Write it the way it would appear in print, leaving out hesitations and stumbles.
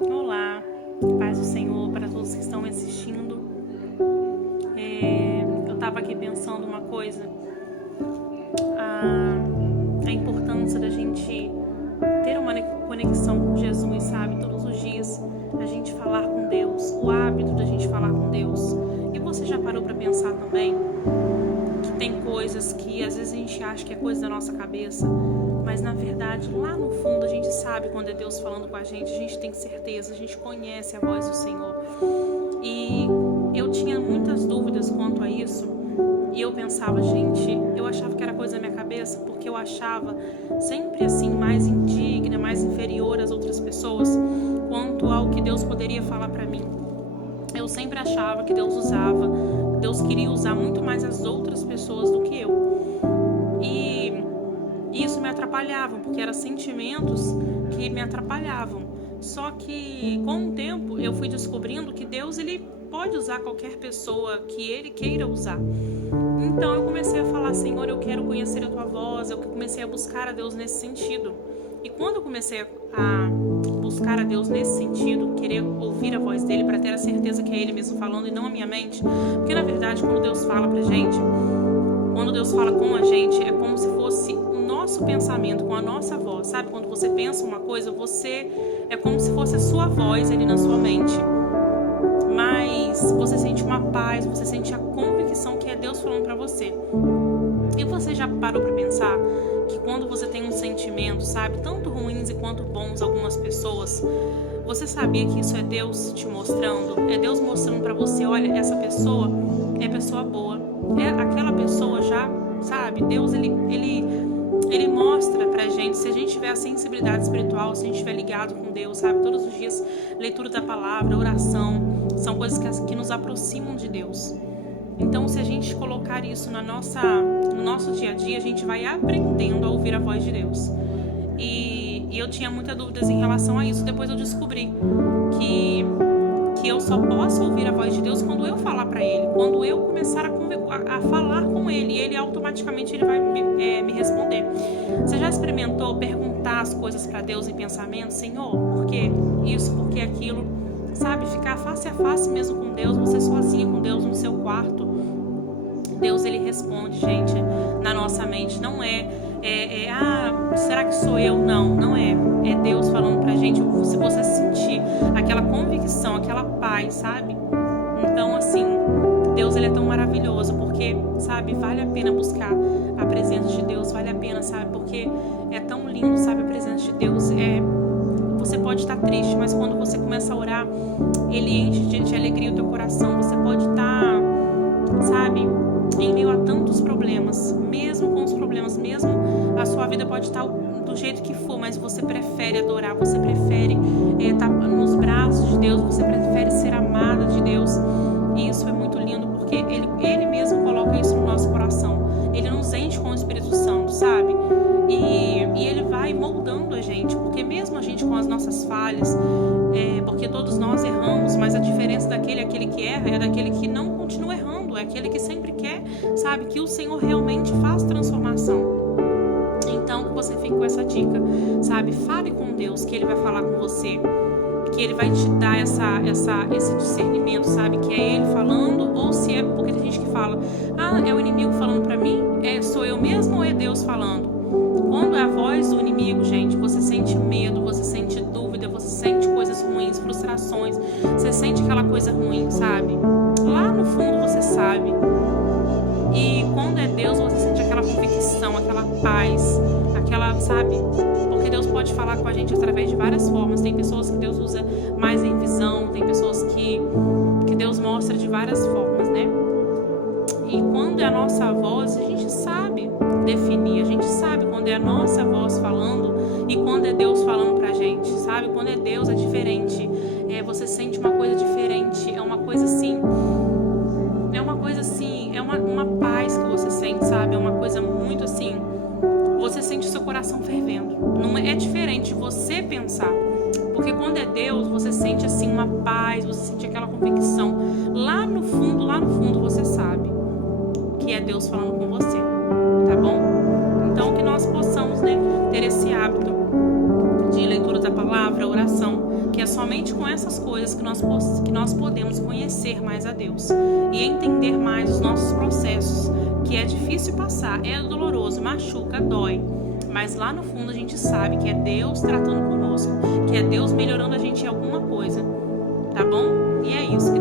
Olá, paz do Senhor para todos que estão me assistindo. Eu estava aqui pensando uma coisa, a importância da gente ter uma conexão com Jesus, sabe? Todos os dias a gente falar com Deus, o hábito da gente falar com Deus. E você já parou para pensar também que tem coisas que às vezes a gente acha que é coisa da nossa cabeça, mas na verdade lá no fundo a gente sabe quando é Deus falando com a gente tem certeza, a gente conhece a voz do Senhor. E eu tinha muitas dúvidas quanto a isso, e eu pensava, gente, eu achava que era coisa da minha cabeça, porque eu achava sempre assim mais indigna, mais inferior às outras pessoas quanto ao que Deus poderia falar para mim. Eu sempre achava que Deus queria usar muito mais as outras pessoas do que eu. E isso me atrapalhava, porque eram sentimentos que me atrapalhavam. Só que com o tempo eu fui descobrindo que Deus ele pode usar qualquer pessoa que Ele queira usar. Então eu comecei a falar, Senhor, eu quero conhecer a Tua voz. Eu comecei a buscar a Deus nesse sentido. E quando eu comecei a buscar a Deus nesse sentido, querer ouvir a voz dEle para ter a certeza que é Ele mesmo falando e não a minha mente, porque na verdade quando Deus fala pra gente, quando Deus fala com a gente, é como se fosse o nosso pensamento com a nossa voz, sabe? Quando você pensa uma coisa, é como se fosse a sua voz ali na sua mente. Mas você sente uma paz, você sente a convicção que é Deus falando pra você. E você já parou pra pensar que quando você tem um sentimento, sabe? Tanto ruins quanto bons algumas pessoas, você sabia que isso é Deus te mostrando? É Deus mostrando pra você, olha, essa pessoa é pessoa boa. É aquela pessoa já, sabe? Deus, ele mostra pra gente, se a gente tiver a sensibilidade espiritual, se a gente estiver ligado com Deus, sabe? Todos os dias, leitura da palavra, oração, são coisas que nos aproximam de Deus. Então, se a gente colocar isso no nosso dia a dia, a gente vai aprendendo a ouvir a voz de Deus. E eu tinha muitas dúvidas em relação a isso. Depois eu descobri que eu só posso ouvir a voz de Deus quando eu falar para Ele, quando eu começar a falar com Ele, e Ele automaticamente vai me responder. Você já experimentou perguntar as coisas para Deus em pensamento? Senhor, por que isso, por que aquilo? Sabe, ficar face a face mesmo com Deus, você sozinha com Deus no seu quarto. Deus, Ele responde, gente, na nossa mente. Não será que sou eu? Não é. É Deus falando pra gente, se você sentir aquela convicção, aquela paz, sabe? Então, assim, Deus, Ele é tão maravilhoso, porque, sabe, vale a pena buscar a presença de Deus, vale a pena, sabe? Porque é tão lindo, sabe, a presença de Deus. Você pode estar triste, mas quando você começa a orar, Ele enche de alegria o teu coração. Você pode estar, sabe, em meio a tantos problemas, mesmo com os problemas, mesmo a sua vida pode estar do jeito que for, mas você prefere adorar, você prefere estar nos braços de Deus, você prefere ser amada de Deus. E isso é muito lindo, porque Ele mesmo coloca isso no nosso coração. Ele nos enche com o Espírito Santo, sabe? E Ele vai moldando a gente, porque mesmo a gente com as nossas falhas, porque todos nós erramos, mas a diferença aquele que erra é daquele que não continua errando, é aquele que sempre quer, sabe, que o Senhor realmente faz transformação. Então, que você fique com essa dica, sabe, fale com Deus, que Ele vai falar com você, que Ele vai te dar esse discernimento, sabe, que é Ele falando, ou se é, porque tem gente que fala, é o inimigo falando pra mim, sou eu mesmo ou é Deus falando? Quando é a voz do inimigo, gente, você sente medo, você sente dúvida, você sente coisas ruins, frustrações, você sente aquela coisa ruim, sabe? Lá no fundo você sabe. E quando é Deus, você sente aquela convicção, aquela paz, sabe? Porque Deus pode falar com a gente através de várias formas. Tem pessoas que Deus usa mais em visão, tem pessoas que Deus mostra de várias formas, né? E quando é a nossa voz, a gente sabe definir, a gente sabe quando é a nossa voz falando e quando é Deus falando pra gente, sabe? Quando é Deus é diferente, você sente uma coisa diferente, é uma coisa assim, é uma paz que você sente, sabe? É uma coisa muito assim, você sente o seu coração fervendo, não é diferente de você pensar, porque quando é Deus, você sente assim uma paz, você sente aquela convicção, lá no fundo você sabe que é Deus falando com você, tá bom? Então que nós possamos, né, ter esse hábito de leitura da palavra, oração, que é somente com essas coisas que nós podemos conhecer mais a Deus e entender mais os nossos processos, que é difícil passar, é doloroso, machuca, dói, mas lá no fundo a gente sabe que é Deus tratando conosco, que é Deus melhorando a gente em alguma coisa, tá bom? E é isso, que